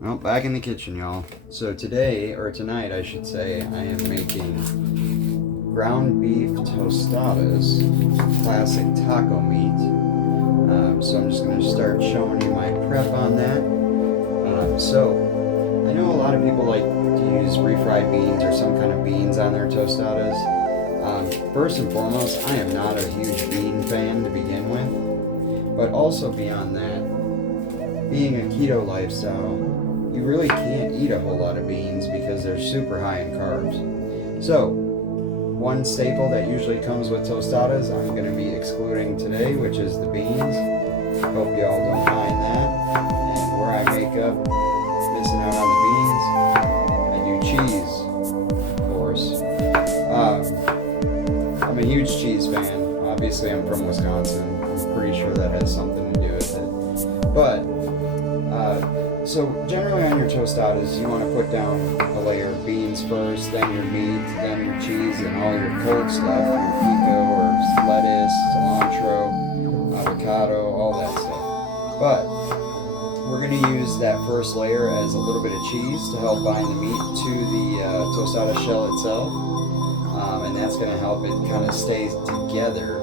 Well, back in the kitchen, y'all. So today, or tonight, I should say, I am making ground beef tostadas, classic taco meat. So I'm just going to start showing you my prep on that. So I know a lot of people like to use refried beans or some kind of beans on their tostadas. First and foremost, I am not a huge bean fan to begin with, but also beyond that, being a keto lifestyle, you really can't eat a whole lot of beans because they're super high in carbs. So, one staple that usually comes with tostadas I'm going to be excluding today, which is the beans. Hope y'all don't mind that. And where I make up missing out on the beans, I do cheese, of course. I'm a huge cheese fan. Obviously, I'm from Wisconsin. I'm pretty sure that has something to do with it. But so generally on your tostadas, you want to put down a layer of beans first, then your meat, then your cheese, and all your cold stuff, your pico or lettuce, cilantro, avocado, all that stuff. But we're going to use that first layer as a little bit of cheese to help bind the meat to the tostada shell itself, and that's going to help it kind of stay together.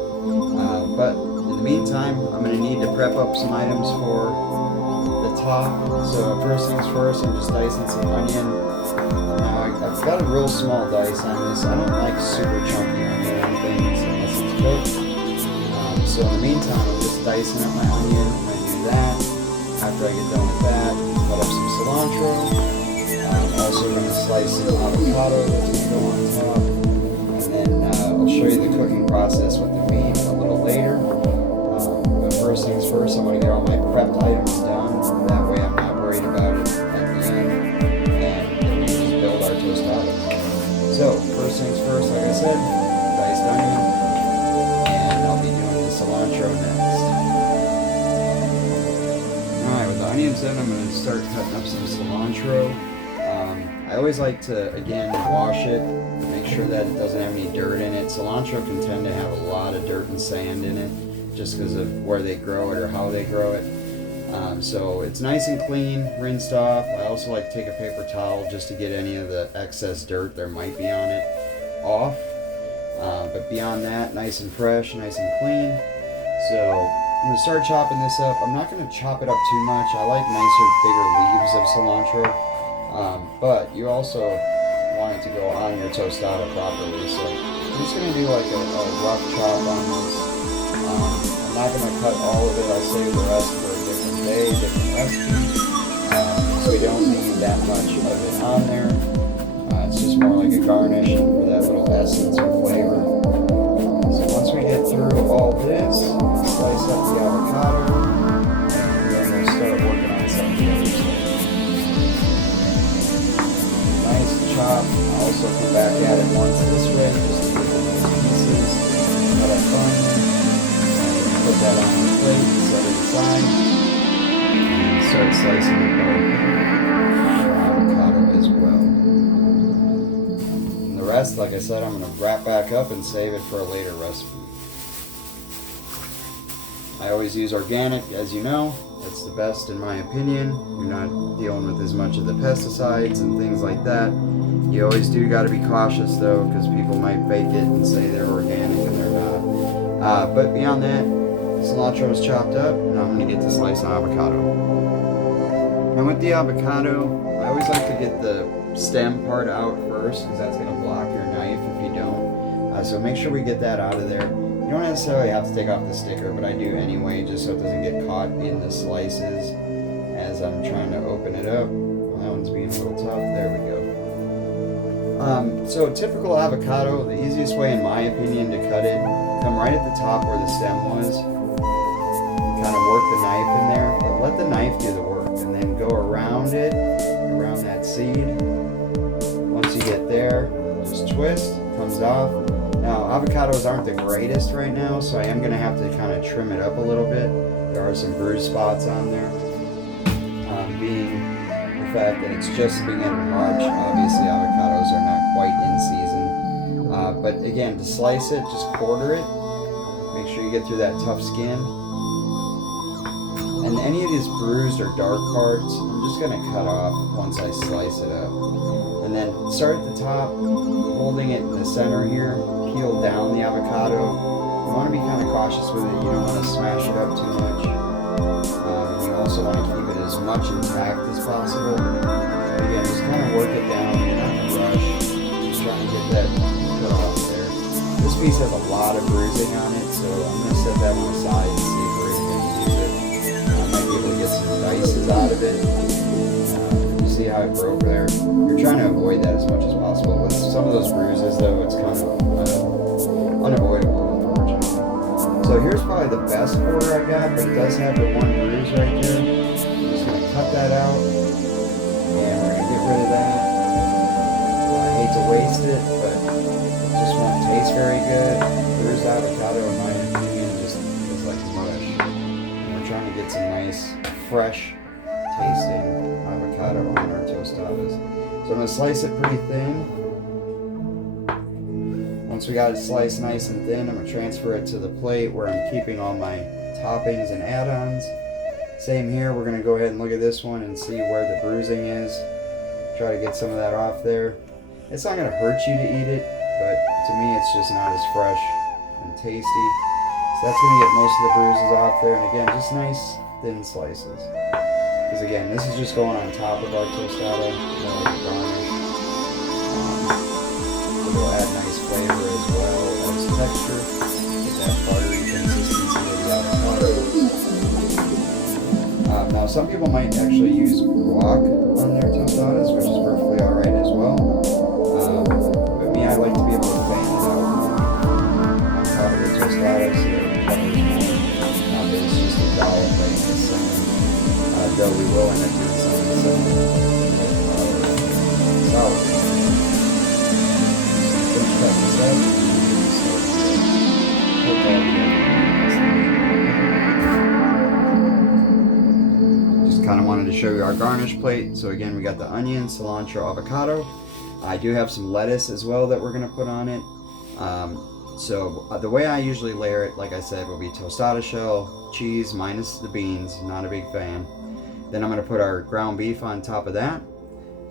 But in the meantime, I'm going to need to prep up some items for top. So first things first, I'm just dicing some onion. Now I've got a real small dice on this. I don't like super chunky onion on things unless it's cooked. So in the meantime, I'm just dicing up my onion. I'm going to do that. After I get done with that, cut up some cilantro. I'm also going to slice some avocado that's going to go on top. And then I'll show you the cooking process with the meat a little later. But first things first, I'm going to get all my prepped items done. That way I'm not worried about it at the end, and then we can just build our tostadas. So, first things first, like I said, diced onion, and I'll be doing the cilantro next. Alright, with the onions done, I'm going to start cutting up some cilantro. I always like to, again, wash it, make sure that it doesn't have any dirt in it. Cilantro can tend to have a lot of dirt and sand in it, just because of where they grow it or how they grow it. So it's nice and clean, rinsed off. I also like to take a paper towel just to get any of the excess dirt there might be on it off. But beyond that, nice and fresh, nice and clean. So I'm going to start chopping this up. I'm not going to chop it up too much. I like nicer, bigger leaves of cilantro. But you also want it to go on your tostada properly. So I'm just going to do like a rough chop on this. I'm not going to cut all of it. I'll save the rest for a different day, different recipe. So we don't need that much of it on there. It's just more like a garnish for that little essence or flavor. So once we get through all this, slice up the avocado, and then we'll start working on some of the other stuff. Nice chop. I'll also come back at it once this way, just to get the nice pieces. Cut up fine. Put that on the plate, set it aside, and start slicing up our avocado as well. And the rest, like I said, I'm going to wrap back up and save it for a later recipe. I always use organic, as you know. It's the best in my opinion. You're not dealing with as much of the pesticides and things like that. You always do got to be cautious though, because people might fake it and say they're organic and they're not. But beyond that, cilantro is chopped up, and I'm going to get to slice avocado. And with the avocado, I always like to get the stem part out first, because that's going to block your knife if you don't. So make sure we get that out of there. You don't necessarily have to take off the sticker, but I do anyway, just so it doesn't get caught in the slices as I'm trying to open it up. Well, that one's being a little tough. There we go. So typical avocado, the easiest way in my opinion to cut it, come right at the top where the stem was. Kind of work the knife in there, but let the knife do the work, and then go around it, around that seed. Once you get there, just twist, comes off. Now, avocados aren't the greatest right now, so I am going to have to kind of trim it up a little bit. There are some bruise spots on there. Being the fact that it's just the beginning of March, obviously avocados are not quite in season. But again, to slice it, just quarter it. Make sure you get through that tough skin. And then any of these bruised or dark parts, I'm just going to cut off once I slice it up. And then start at the top, holding it in the center here, peel down the avocado. You want to be kind of cautious with it. You don't want to smash it up too much. You also want to keep it as much intact as possible. Again, just kind of work it down, not rush. Just trying to get that cut off there. This piece has a lot of bruising on it, so I'm going to set that one aside and see if we're able to use it. I might be able to get some dices out of it. You see how it broke there? You're trying to avoid that as much as possible. With some of those bruises, though, it's kind of unavoidable, unfortunately. So here's probably the best quarter I got, but it does have the one bruise right there. I'm just going to cut that out, and we're going to get rid of that. I hate to waste it, but it just won't taste very good. Bruised avocado, in my opinion, just is like mush. And we're trying to get some nice, fresh tasting avocado on our tostadas. So I'm going to slice it pretty thin. Once we got it sliced nice and thin, I'm going to transfer it to the plate where I'm keeping all my toppings and add-ons. Same here, we're going to go ahead and look at this one and see where the bruising is. Try to get some of that off there. It's not going to hurt you to eat it, but to me it's just not as fresh and tasty. So that's going to get most of the bruises off there, and again, just nice thin slices. Because again, this is just going on top of our tostada, more like a garnish. It'll add nice flavor as well as texture. Get that buttery consistency of the avocado. Now some people might actually use guac on their tostadas, which is perfectly alright as well. But me, I like to be able to fan it out on top of the tostada so that it covers more. But it's just a dollop right in the center. Though we will end up doing something similar with sour. Finish cutting this up. Cook all together. Just kind of wanted to show you our garnish plate. So again, we got the onion, cilantro, avocado. I do have some lettuce as well that we're going to put on it. So the way I usually layer it, like I said, will be tostada shell, cheese minus the beans. Not a big fan. Then I'm going to put our ground beef on top of that,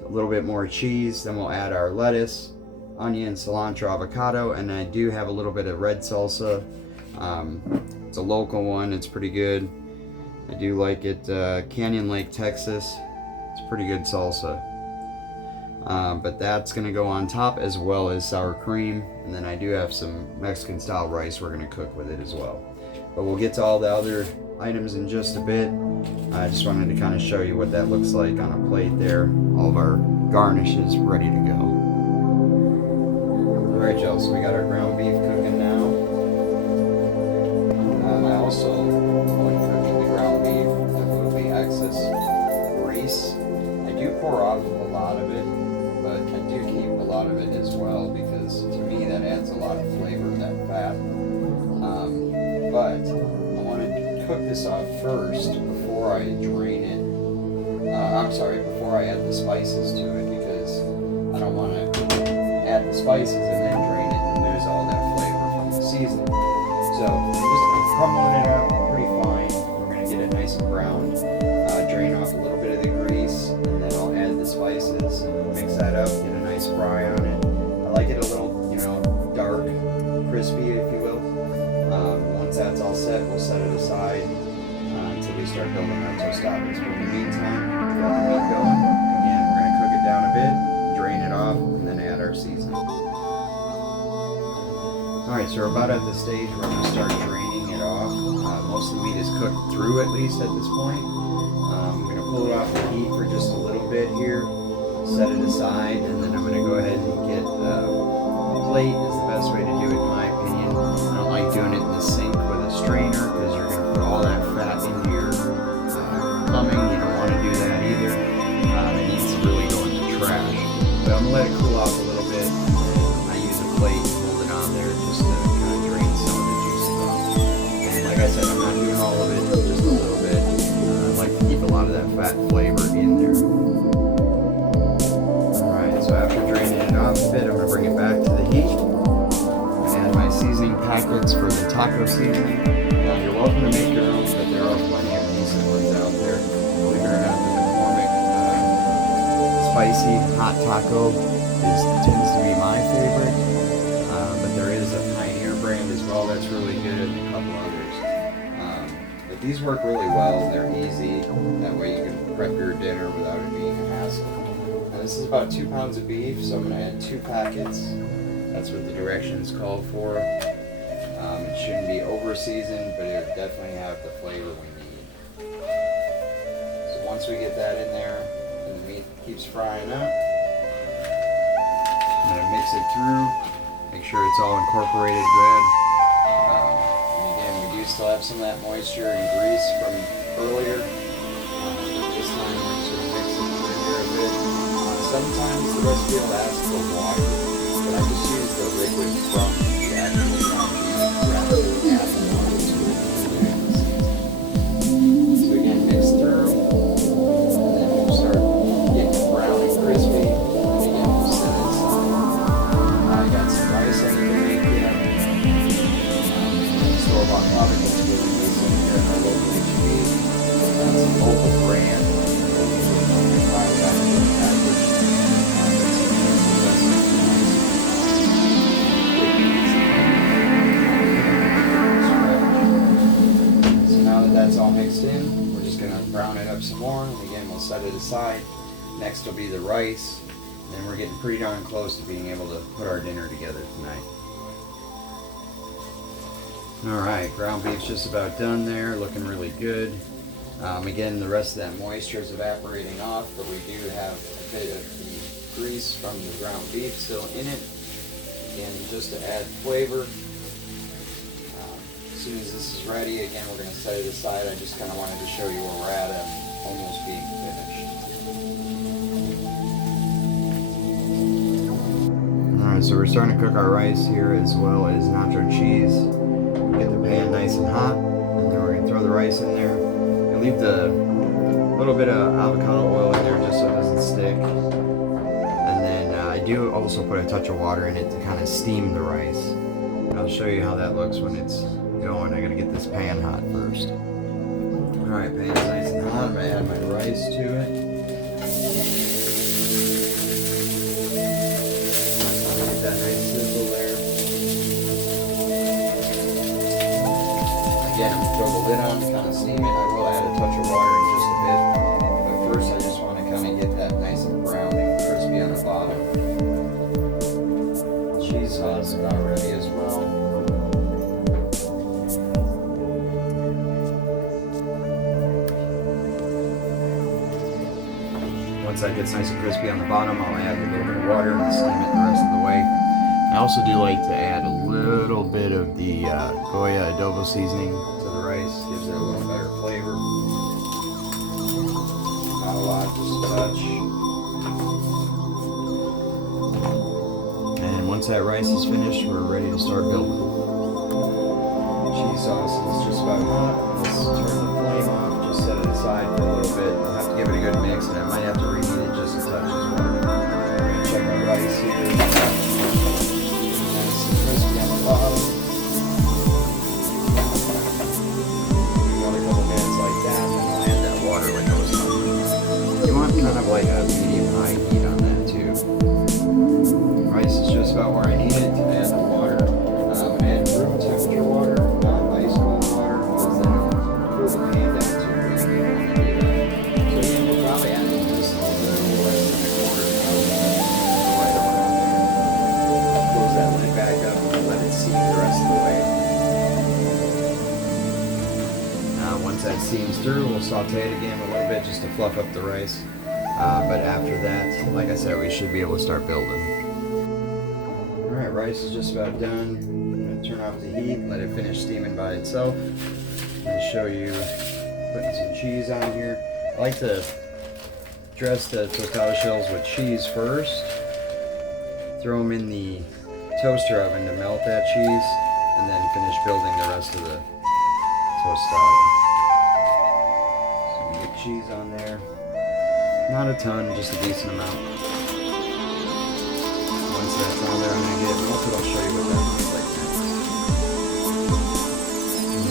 a little bit more cheese, then we'll add our lettuce, onion, cilantro, avocado, and I do have a little bit of red salsa. It's a local one, it's pretty good. I do like it, Canyon Lake, Texas. It's pretty good salsa. But that's going to go on top as well as sour cream, and then I do have some Mexican style rice we're going to cook with it as well. But we'll get to all the other items in just a bit. I just wanted to kind of show you what that looks like on a plate there. All of our garnishes ready to go. Alright, y'all, so we got our ground beef cooking now. I also, when cooking the ground beef, remove the excess grease. I do pour off a lot of it, but I do keep a lot of it as well because to me that adds a lot of flavor, that fat. But I want to cook this off first before I drain it. Before I add the spices to it, because I don't want to add the spices and then drain it and lose all that flavor from the seasoning. So I'm just crumbling it out pretty fine. We're going to get it nice and browned. Drain off a little bit of the grease, and then I'll add the spices and mix that up, get a nice fry on it. I like it a little, dark, crispy, if you will. Once that's all set, we'll set it aside until we start building our tostadas. But in the meantime, we got the meat going. Again, we're going to cook it down a bit, drain it off, and then add our seasoning. Alright, so we're about at the stage where we're going to start draining it off. Most of the meat is cooked through at least at this point. I'm going to pull it off the heat for just a little bit here, set it aside, and then I'm going to go ahead and get a plate is the best way to do it in my opinion. I don't like doing it in the sink with a strainer because you're going to put all that fat into your plumbing. You don't want to do that either. It needs to really go in the trash. But I'm going to let it cool off a little bit. I use a plate and hold it on there just to kind of drain some of the juices off. And like I said, I'm not doing all of it, just a little bit. I like to keep a lot of that fat flavor in there. Alright, so after draining it off a bit, I'm going to bring it back to the heat. Add my seasoning packets for the taco seasoning. Now you're welcome to make your own, but there are plenty of decent ones out spicy hot taco tends to be my favorite, but there is a Pioneer brand as well that's really good, and a couple others. But these work really well. They're easy. That way you can prep your dinner without it being a hassle. Now this is about 2 pounds of beef, so I'm going to add 2 packets. That's what the directions call for. It shouldn't be over seasoned, but it would definitely have the flavor we need. So once we get that in there, and the meat keeps frying up, I'm going to mix it through, make sure it's all incorporated good. And again, we do still have some of that moisture and grease from earlier. This time we're just going to mix it through here a bit. Sometimes the recipe will ask for water, but I just use the liquid from the actual ground beef rather than adding water to it. So again, mix through, and then we'll start getting brown and crispy. And again, we'll set it aside. I got some rice I need to make yet. Store-bought product that's really decent here in our local HB. Some local brand. That's all mixed in. We're just going to brown it up some more, and again we'll set it aside. Next will be the rice, and then we're getting pretty darn close to being able to put our dinner together tonight. Alright, ground beef's just about done there, looking really good. Again, the rest of that moisture is evaporating off, but we do have a bit of the grease from the ground beef still in it. Again, just to add flavor. As soon as this is ready, again, we're going to set it aside. I just kind of wanted to show you where we're at and almost being finished. Alright, so we're starting to cook our rice here as well as nacho cheese. Get the pan nice and hot, and then we're going to throw the rice in there. And leave the little bit of avocado oil in there just so it doesn't stick. And then I do also put a touch of water in it to kind of steam the rice. And I'll show you how that looks when it's going. I gotta get this pan hot first. Alright, pan's nice and hot. I'm gonna add my rice to it. Get that nice sizzle there. Again, I'm gonna throw the lid on to kind of steam it. I will add a touch of water in just a bit. But first I just want to kind of get that nice and brown and crispy on the bottom. Cheese sauce is about ready as well. Once that gets nice and crispy on the bottom, I'll add a little bit of water and steam it the rest of the way. I also do like to add a little bit of the Goya adobo seasoning to the rice. Gives it a little better flavor. Not a lot, just a touch. And once that rice is finished, we're ready to start building. Cheese sauce is just about hot. Let's turn the flame off, just set it aside for a little bit. We'll have to give it a good mix, and I might have to reheat it just a touch as well. We're going to check our rice here. Nice and crispy on the bottom. Another couple minutes like that, and then I'll add that water when it goes on. You want kind of like a medium-high heat on that too. Rice is just about where I need it to add the water. Add room temperature water, not ice cold water, because then it'll cool the pan down too quickly. So again, we'll probably add just a little less than a quarter cup right around there. Close that lid back up and let it steam the rest of the way. Once that steams through, we'll saute it again a little bit just to fluff up the rice. But after that, like I said, we should be able to start building. Alright, rice is just about done. I'm going to turn off the heat, let it finish steaming by itself. I'm going to show you putting some cheese on here. I like to dress the tostada shells with cheese first. Throw them in the toaster oven to melt that cheese, and then finish building the rest of the tostada. So we get cheese on there. Not a ton, just a decent amount. Once that's on there, I'm going to get it melted. I'll show you what that looks like next.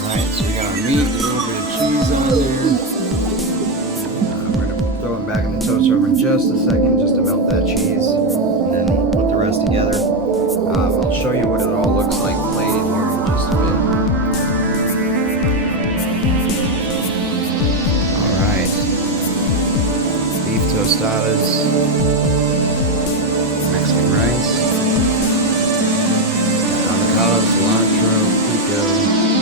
Alright, so we got our meat, a little bit of cheese on there. We're going to throw a them back in the toaster oven in just a second, just to melt that cheese, and then we'll put the rest together. I'll show you what it all looks like plated here in just a bit. Alright. Beef tostadas, Mexican rice, avocado, cilantro, pico,